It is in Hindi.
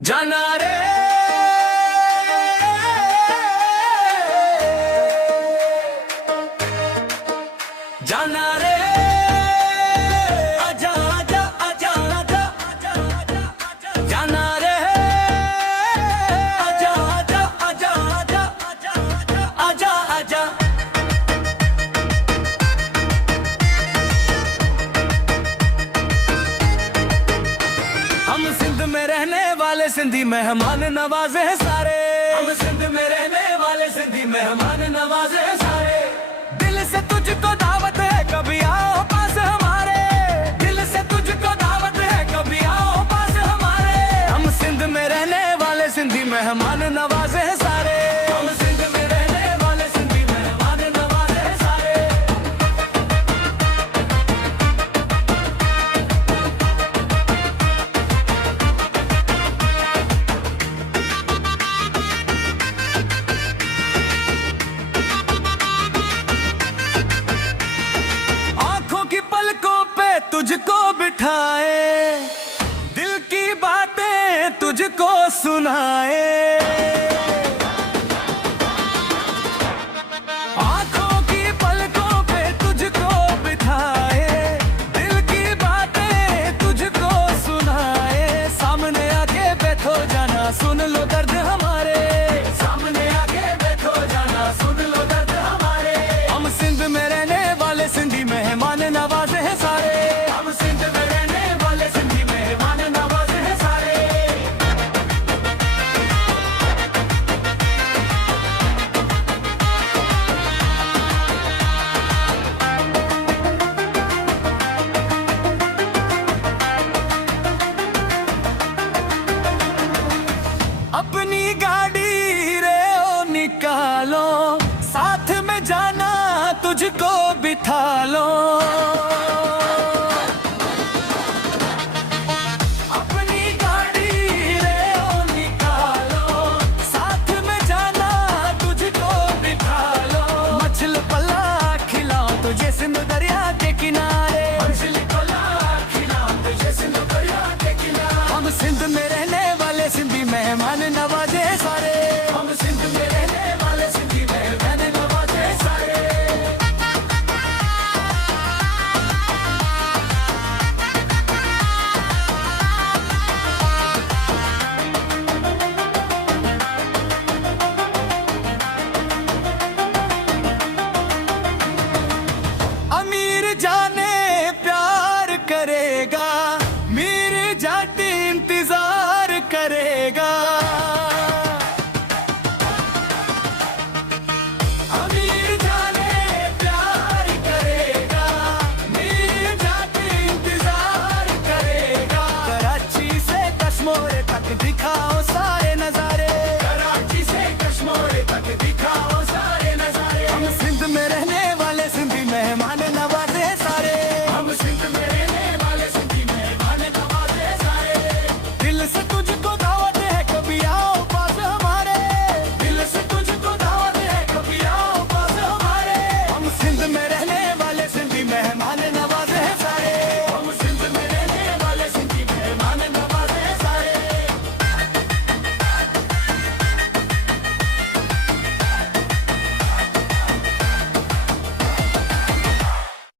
जाना रे जाना रे आजा आजा आजा आजा जाना रे आजा आजा आजा आजा आजा आजा हम सिंध में रहने वाले सिंधी मेहमान नवाजे हैं सारे। हम सिंध में रहने वाले सिंधी मेहमान नवाजे हैं सारे। दिल से तुझको दावत है कभी आओ पास हमारे। दिल से तुझको दावत है कभी आओ पास हमारे। हम सिंध में रहने वाले सिंधी मेहमान नवाजे हैं सारे। हम सिंध में रहने वाले सिंधी मेहमान नवाजे हैं सारे। तुझको बिठाए दिल की बातें तुझको सुनाए। आंखों की पलकों पे तुझको बिठाए दिल की बातें तुझको सुनाए। सामने आके बैठो जाना सुन लो दर्द हमारे। सामने आके बैठो जाना सुन लो दर्द हमारे। हम सिंध में रहने वाले सिंधी मेहमान नवाजे हैं सारे। सिंध में रहने वाले सिंधी मेहमान नवाजे हैं सारे। अपनी गाड़ी रे ओ निकालो साथ में जाना तुझको बिठा लो। सिंध दरिया के किनारे हम सिंध में रहने वाले सिंधी मेहमान